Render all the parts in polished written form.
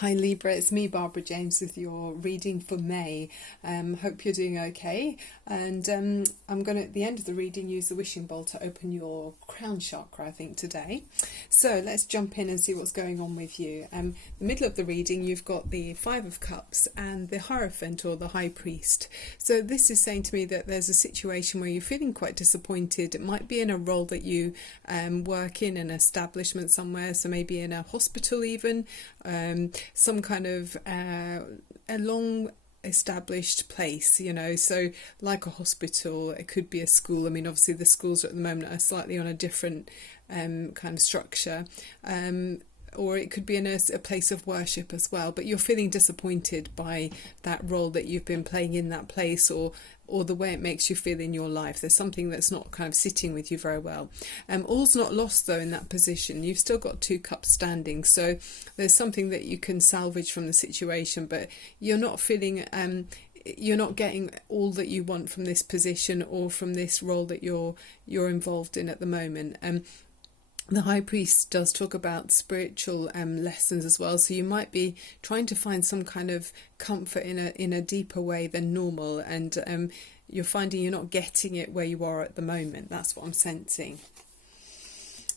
Hi Libra, it's me, Barbara James, with your reading for May. Hope you're doing okay. And I'm going to, at the end of the reading, use the wishing bowl to open your crown chakra, I think, today. So let's jump in and see what's going on with you. The middle of the reading, you've got the Five of Cups and the Hierophant, or the High Priest. So this is saying to me that there's a situation where you're feeling quite disappointed. It might be in a role that you work in an establishment somewhere, so maybe in a hospital even. Some kind of a long established place, so like a hospital. It could be a school. I mean, obviously the schools at the moment are slightly on a different kind of structure, or it could be in a place of worship as well, but you're feeling disappointed by that role that you've been playing in that place, or the way it makes you feel in your life. There's something that's not kind of sitting with you very well. All's not lost though in that position. You've still got two cups standing, so there's something that you can salvage from the situation, but you're not feeling you're not getting all that you want from this position or from this role that you're involved in at the moment. The High Priest does talk about spiritual lessons as well, so you might be trying to find some kind of comfort in a deeper way than normal, and you're finding you're not getting it where you are at the moment. That's what I'm sensing.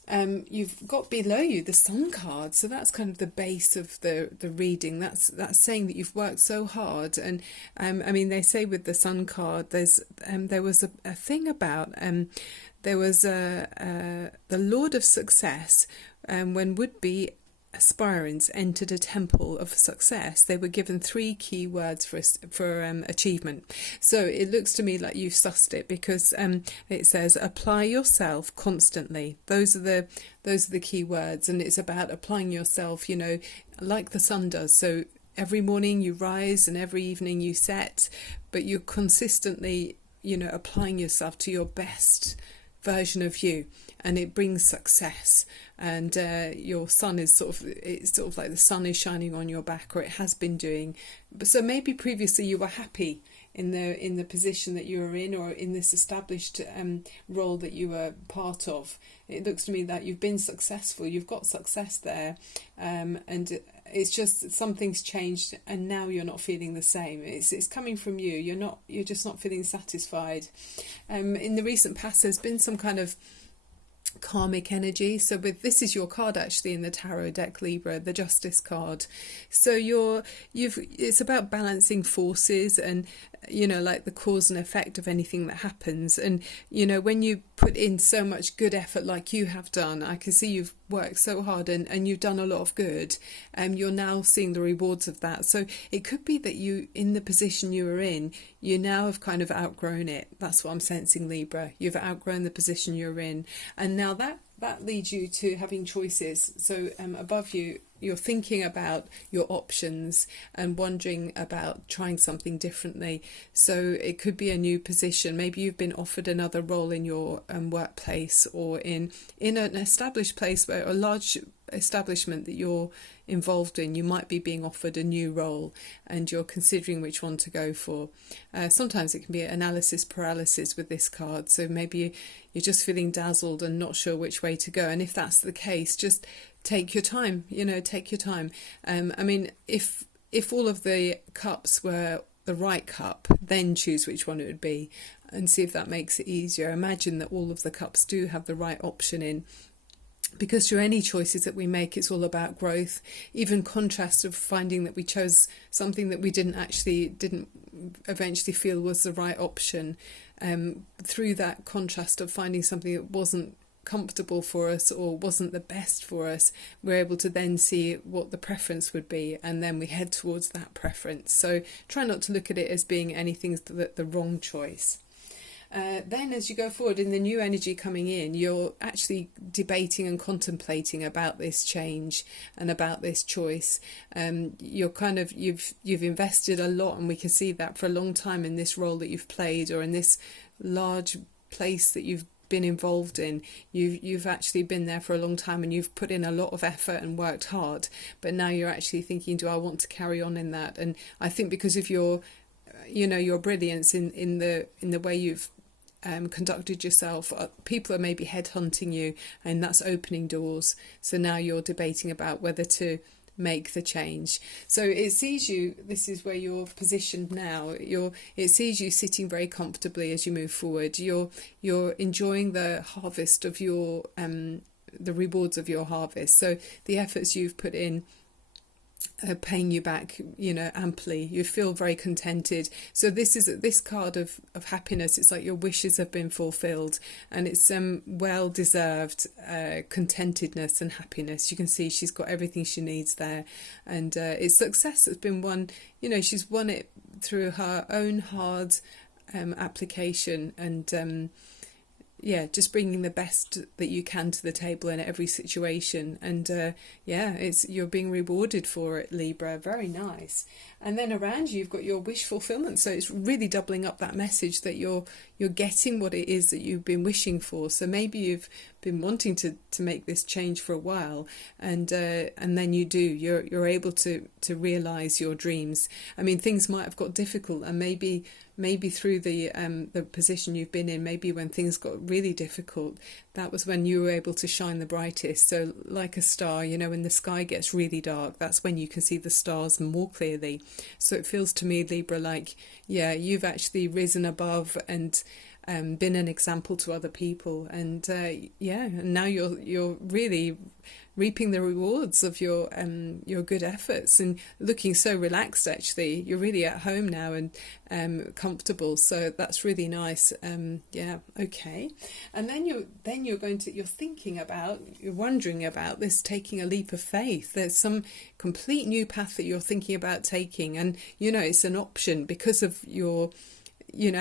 You've got below you the Sun card, so that's kind of the base of the reading. That's saying that you've worked so hard, and I mean, they say with the Sun card, there was a thing about there was the Lord of Success, when would-be aspirants entered a temple of success, they were given three key words for achievement. So it looks to me like you've sussed it, because it says apply yourself constantly. Those are the key words, and it's about applying yourself, like the sun does. So every morning you rise and every evening you set, but you're consistently applying yourself to your best version of you, and it brings success. And your sun is it's sort of like the sun is shining on your back, or it has been doing. So maybe previously you were happy in the position that you were in, or in this established role that you were part of. It looks to me that you've been successful, you've got success there, and it's just something's changed, and now you're not feeling the same. It's coming from you. You're just not feeling satisfied. In the recent past, there's been some kind of karmic energy. So this is your card actually in the tarot deck, Libra, the Justice card. So it's about balancing forces, and like the cause and effect of anything that happens. And when you put in so much good effort like you have done, I can see you've worked so hard, and you've done a lot of good, and you're now seeing the rewards of that. So it could be that you, in the position you were in, you now have kind of outgrown it. That's what I'm sensing, Libra. You've outgrown the position you're in, and now that leads you to having choices. So above you, you're thinking about your options and wondering about trying something differently. So it could be a new position. Maybe you've been offered another role in your workplace, or in an established place, where a large establishment that you're involved in, you might be being offered a new role, and you're considering which one to go for. Sometimes it can be analysis paralysis with this card, so maybe you're just feeling dazzled and not sure which way to go. And if that's the case, just take your time, take your time. I mean, if all of the cups were the right cup, then choose which one it would be, and see if that makes it easier. Imagine that all of the cups do have the right option in, because through any choices that we make, it's all about growth. Even contrast of finding that we chose something that we didn't eventually feel was the right option. Through that contrast of finding something that wasn't comfortable for us or wasn't the best for us, we're able to then see what the preference would be, and then we head towards that preference. So try not to look at it as being anything the wrong choice. Then as you go forward in the new energy coming in, you're actually debating and contemplating about this change and about this choice. You've invested a lot, and we can see that for a long time, in this role that you've played, or in this large place that you've been involved in. You've actually been there for a long time, and you've put in a lot of effort and worked hard, but now you're actually thinking, do I want to carry on in that? And I think because of your brilliance in the way you've conducted yourself, people are maybe headhunting you, and that's opening doors. So now you're debating about whether to make the change. So it sees you, this is where you're positioned now, it sees you sitting very comfortably as you move forward. You're enjoying the harvest of your the rewards of your harvest. So the efforts you've put in paying you back, amply. You feel very contented. So this card of happiness. It's like your wishes have been fulfilled, and it's well deserved contentedness and happiness. You can see she's got everything she needs there, and it's success that's been won. She's won it through her own hard application and. Just bringing the best that you can to the table in every situation, and you're being rewarded for it, Libra. Very nice. And then around you, you've got your wish fulfillment. So it's really doubling up that message that you're getting what it is that you've been wishing for. So maybe you've been wanting to make this change for a while, and then you do. You're able to realize your dreams. I mean, things might have got difficult, and maybe through the position you've been in, maybe when things got really difficult, that was when you were able to shine the brightest. So like a star, when the sky gets really dark, that's when you can see the stars more clearly. So it feels to me, Libra, like, you've actually risen above and been an example to other people. And and now you're really reaping the rewards of your good efforts, and looking so relaxed. Actually, you're really at home now and comfortable. So that's really nice. Okay. And then you're wondering about this, taking a leap of faith. There's some complete new path that you're thinking about taking, and it's an option because of your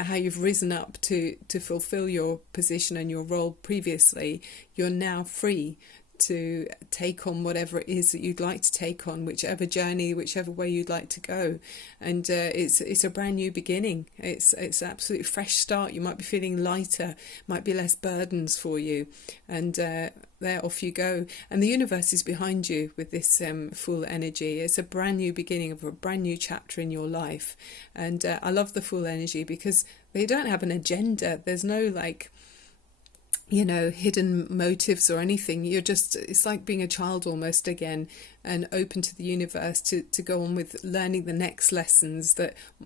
how you've risen up to fulfill your position and your role previously. You're now free to take on whatever it is that you'd like to take on, whichever journey, whichever way you'd like to go. And it's a brand new beginning. It's absolutely fresh start. You might be feeling lighter, might be less burdens for you, and there off you go. And the universe is behind you with this full energy. It's a brand new beginning of a brand new chapter in your life. And I love the full energy because they don't have an agenda. There's no hidden motives or anything. It's like being a child almost again, and open to the universe to go on with learning the next lessons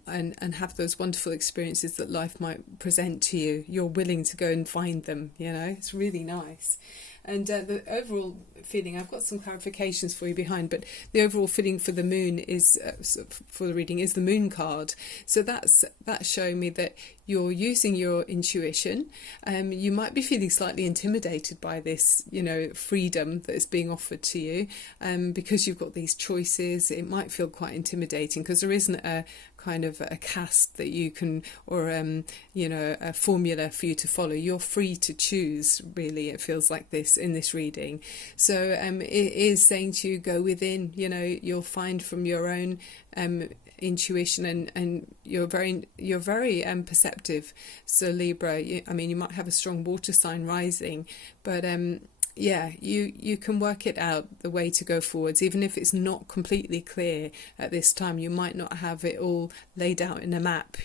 and have those wonderful experiences that life might present to you. You're willing to go and find them. It's really nice. And the overall feeling, I've got some clarifications for you behind, but the overall feeling for the moon is, for the reading, is the moon card. So that's showing me that you're using your intuition. You might be feeling slightly intimidated by this, freedom that is being offered to you, because you've got these choices. It might feel quite intimidating because there isn't a kind of a cast that you can, or a formula for you to follow. You're free to choose, really. It feels like this in this reading. So it is saying to you, go within. You'll find from your own intuition, and you're very perceptive. So Libra, you might have a strong water sign rising, but you can work it out, the way to go forwards, even if it's not completely clear at this time. You might not have it all laid out in a map,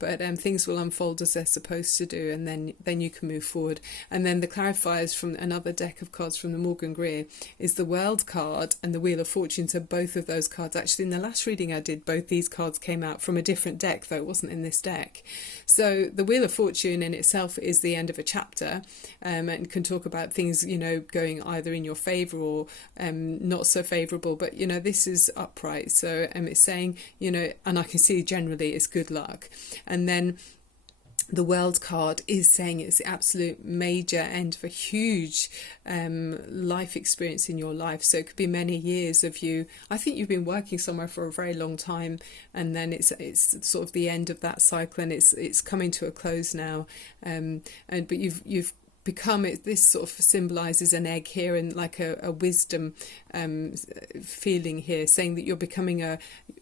but things will unfold as they're supposed to do, and then you can move forward. And then the clarifiers from another deck of cards from the Morgan Greer is the World card and the Wheel of Fortune. So both of those cards, actually in the last reading I did, both these cards came out from a different deck, though it wasn't in this deck. So the Wheel of Fortune in itself is the end of a chapter, and can talk about things going either in your favour or not so favourable, but this is upright. So it's saying, and I can see generally it's good luck. And then the World card is saying it's the absolute major end of a huge life experience in your life. So it could be many years of you. I think you've been working somewhere for a very long time, and then it's sort of the end of that cycle, and it's coming to a close now. But you've become it. This sort of symbolises an egg here, and like a wisdom feeling here, saying that you're becoming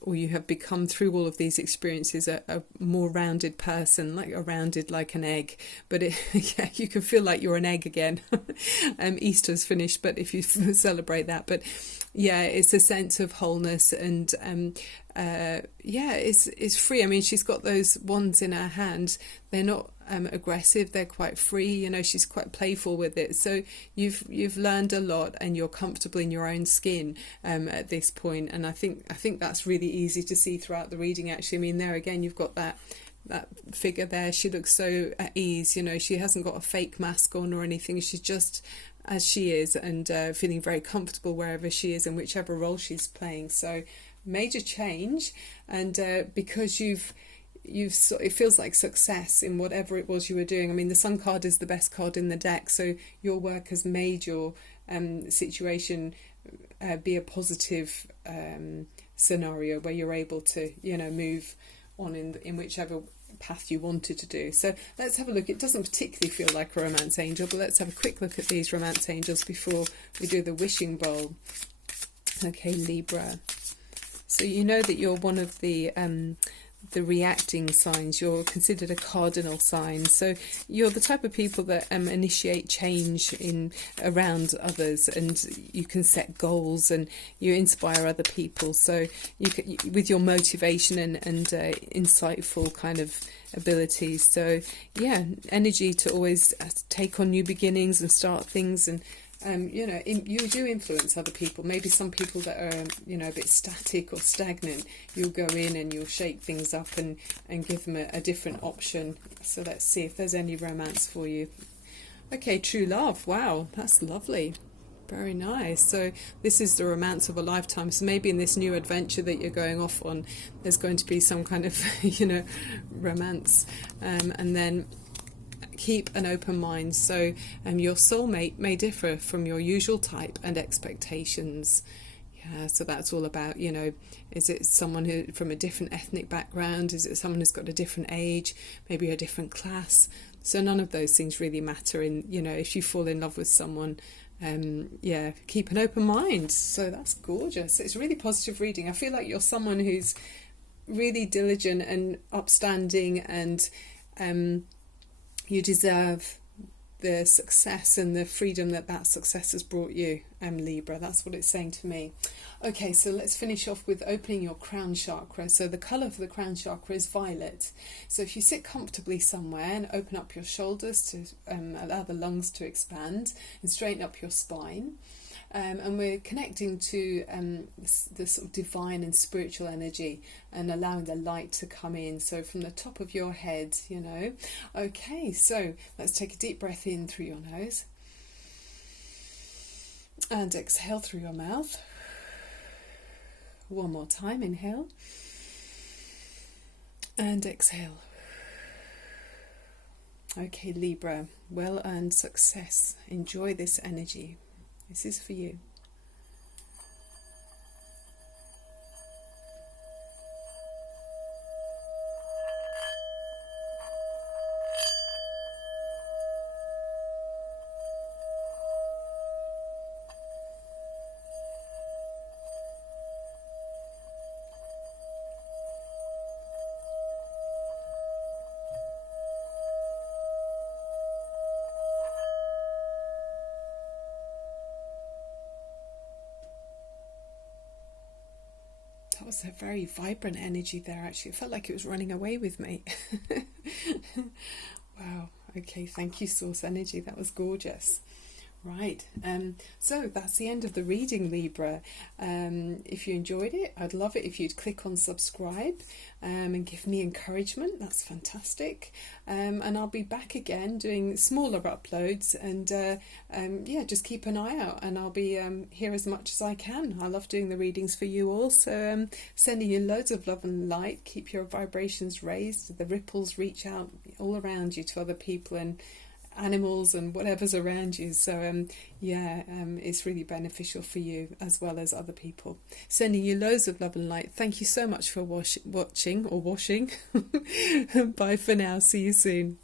or you have become through all of these experiences a more rounded person, rounded like an egg. But you can feel like you're an egg again. Easter's finished, but if you celebrate that, but it's a sense of wholeness, and it's free. She's got those wands in her hand. They're not aggressive, they're quite free, you know, she's quite playful with it. So you've learned a lot and you're comfortable in your own skin at this point. And I think that's really easy to see throughout the reading, actually. I mean, there again, you've got that figure there. She looks so at ease, you know, she hasn't got a fake mask on or anything. She's just as she is, and feeling very comfortable wherever she is and whichever role she's playing. So major change, and because it feels like success in whatever it was you were doing. I mean, the Sun card is the best card in the deck, so your work has made your situation be a positive scenario where you're able to, you know, move on in whichever path you wanted to do. So let's have a look. It doesn't particularly feel like a romance angel, but let's have a quick look at these romance angels before we do the wishing bowl. Okay, Libra. So you know that you're one of the reacting signs. You're considered a cardinal sign, so you're the type of people that initiate change in around others, and you can set goals and you inspire other people. So with your motivation and insightful kind of abilities. So yeah, energy to always take on new beginnings and start things. And you know, you do influence other people. Maybe some people that are, you know, a bit static or stagnant, you'll go in and you'll shake things up and give them a different option. So let's see if there's any romance for you. Okay, true love. Wow, that's lovely. Very nice. So this is the romance of a lifetime. So maybe in this new adventure that you're going off on, there's going to be some kind of, you know, romance. And then keep an open mind. So your soulmate may differ from your usual type and expectations. Yeah, so that's all about, you know, is it someone who from a different ethnic background? Is it someone who's got a different age, maybe a different class? So none of those things really matter in, you know, if you fall in love with someone. Yeah, keep an open mind. So that's gorgeous. It's a really positive reading. I feel like you're someone who's really diligent and upstanding, and you deserve the success and the freedom that success has brought you, Libra. That's what it's saying to me. Okay, so let's finish off with opening your crown chakra. So the colour for the crown chakra is violet. So if you sit comfortably somewhere and open up your shoulders to allow the lungs to expand and straighten up your spine. And we're connecting to the sort of divine and spiritual energy and allowing the light to come in. So from the top of your head, you know. Okay, so let's take a deep breath in through your nose. And exhale through your mouth. One more time, inhale. And exhale. Okay, Libra, well-earned success. Enjoy this energy. This is for you. That was a very vibrant energy there, actually. It felt like it was running away with me. Wow. Okay, thank you, Source Energy. That was gorgeous. Right, so that's the end of the reading, Libra. If you enjoyed it, I'd love it if you'd click on subscribe and give me encouragement. That's fantastic. And I'll be back again doing smaller uploads, and yeah, just keep an eye out, and I'll be here as much as I can. I love doing the readings for you all, so sending you loads of love and light. Keep your vibrations raised, the ripples reach out all around you to other people and animals and whatever's around you. So yeah, it's really beneficial for you as well as other people. Sending you loads of love and light. Thank you so much for watching or washing. Bye for now. See you soon.